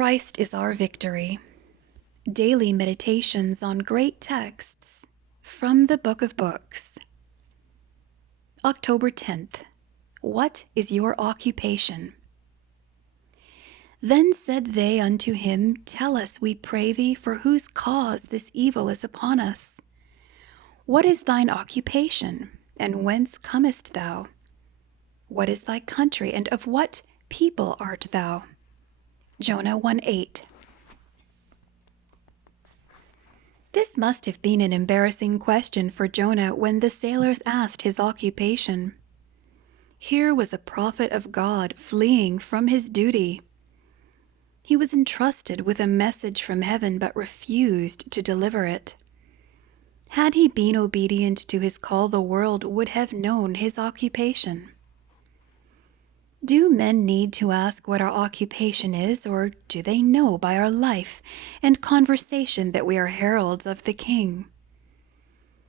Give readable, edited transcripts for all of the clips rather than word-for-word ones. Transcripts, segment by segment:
Christ is our victory. Daily meditations on great texts from the Book of Books. October 10th. What is your occupation? Then said they unto him, Tell us, we pray thee, for whose cause this evil is upon us. What is thine occupation, and whence comest thou? What is thy country, and of what people art thou? Jonah 1:8. This must have been an embarrassing question for Jonah when the sailors asked his occupation. Here was a prophet of God fleeing from his duty. He was entrusted with a message from heaven but refused to deliver it. Had he been obedient to his call, the world would have known his occupation. Do men need to ask what our occupation is, or do they know by our life and conversation that we are heralds of the King?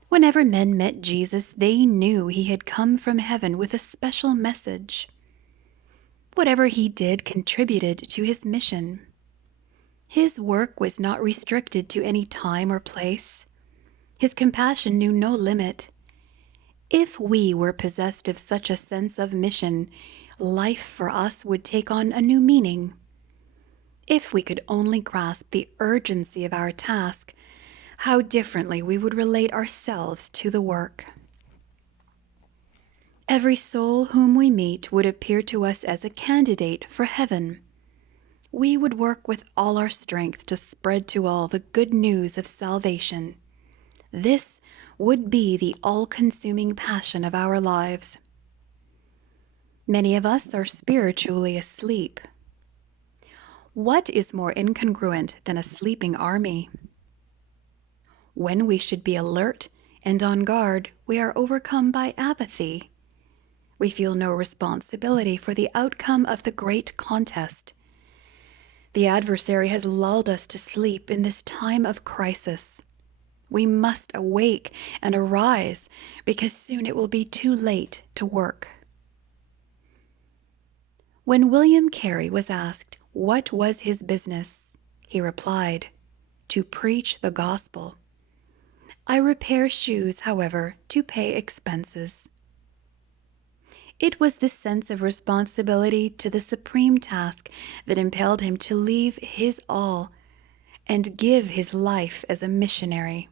Whenever men met Jesus, they knew he had come from heaven with a special message. Whatever he did contributed to his mission. His work was not restricted to any time or place. His compassion knew no limit. If we were possessed of such a sense of mission, life for us would take on a new meaning. If we could only grasp the urgency of our task, how differently we would relate ourselves to the work. Every soul whom we meet would appear to us as a candidate for heaven. We would work with all our strength to spread to all the good news of salvation. This would be the all-consuming passion of our lives. Many of us are spiritually asleep. What is more incongruent than a sleeping army? When we should be alert and on guard, we are overcome by apathy. We feel no responsibility for the outcome of the great contest. The adversary has lulled us to sleep in this time of crisis. We must awake and arise, because soon it will be too late to work. When William Carey was asked what was his business, he replied, "To preach the gospel. I repair shoes, however, to pay expenses." It was this sense of responsibility to the supreme task that impelled him to leave his all and give his life as a missionary.